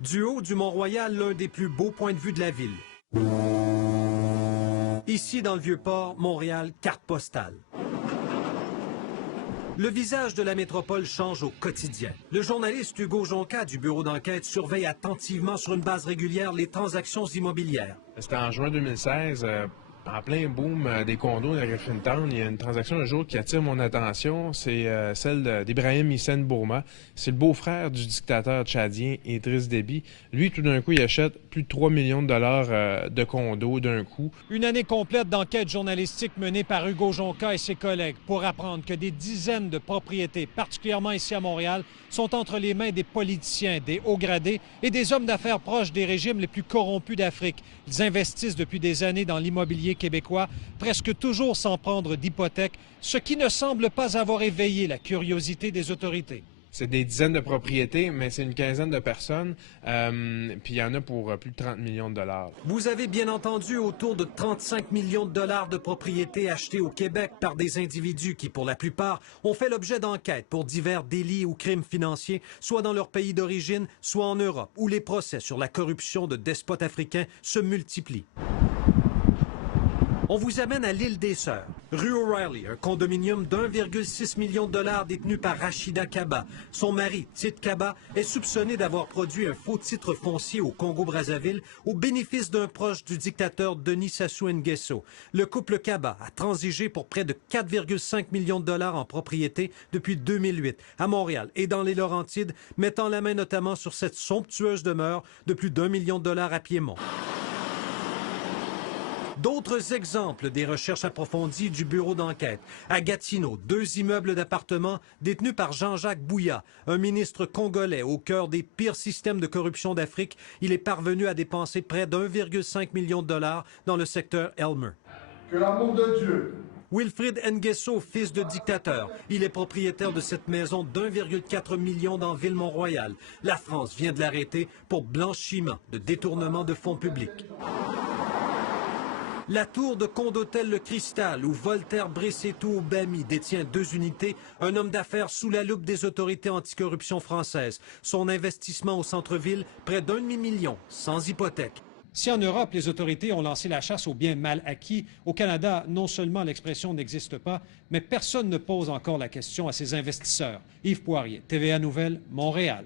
Du haut du Mont-Royal, l'un des plus beaux points de vue de la ville. Ici, dans le Vieux-Port, Montréal, carte postale. Le visage de la métropole change au quotidien. Le journaliste Hugo Jonca du bureau d'enquête surveille attentivement sur une base régulière les transactions immobilières. C'était en juin 2016, en plein boom des condos de Griffintown. Il y a une transaction un jour qui attire mon attention, c'est celle d'Ibrahim Hissène Bourma. C'est le beau-frère du dictateur tchadien Idriss Déby. Lui, tout d'un coup, il achète plus de 3 millions de dollars de condos d'un coup. Une année complète d'enquête journalistique menée par Hugo Jonca et ses collègues pour apprendre que des dizaines de propriétés, particulièrement ici à Montréal, sont entre les mains des politiciens, des hauts gradés et des hommes d'affaires proches des régimes les plus corrompus d'Afrique. Ils investissent depuis des années dans l'immobilier québécois, presque toujours sans prendre d'hypothèque, ce qui ne semble pas avoir éveillé la curiosité des autorités. C'est des dizaines de propriétés, mais c'est une quinzaine de personnes, puis il y en a pour plus de 30 millions de dollars. Vous avez bien entendu autour de 35 millions de dollars de propriétés achetées au Québec par des individus qui, pour la plupart, ont fait l'objet d'enquêtes pour divers délits ou crimes financiers, soit dans leur pays d'origine, soit en Europe, où les procès sur la corruption de despotes africains se multiplient. On vous amène à l'île des Sœurs, rue O'Reilly, un condominium d'1,6 million de dollars détenu par Rachida Kaba. Son mari, Tite Kaba, est soupçonné d'avoir produit un faux titre foncier au Congo-Brazzaville au bénéfice d'un proche du dictateur Denis Sassou Nguesso. Le couple Kaba a transigé pour près de 4,5 millions de dollars en propriété depuis 2008 à Montréal et dans les Laurentides, mettant la main notamment sur cette somptueuse demeure de plus d'1 million de dollars à Piémont. D'autres exemples des recherches approfondies du bureau d'enquête. À Gatineau, 2 immeubles d'appartements détenus par Jean-Jacques Bouillat, un ministre congolais au cœur des pires systèmes de corruption d'Afrique. Il est parvenu à dépenser près d'1,5 million de dollars dans le secteur Elmer. Que l'amour de Dieu. Wilfrid Nguesso, fils de dictateur. Il est propriétaire de cette maison d'1,4 million dans Ville-Mont-Royal. La France vient de l'arrêter pour blanchiment de détournement de fonds publics. La tour de Condotel Le Cristal, où Voltaire Bressetto Bamy détient 2 unités, un homme d'affaires sous la loupe des autorités anticorruption françaises. Son investissement au centre-ville, près d'1 demi-million, sans hypothèque. Si en Europe, les autorités ont lancé la chasse aux biens mal acquis, au Canada, non seulement l'expression n'existe pas, mais personne ne pose encore la question à ces investisseurs. Yves Poirier, TVA Nouvelles, Montréal.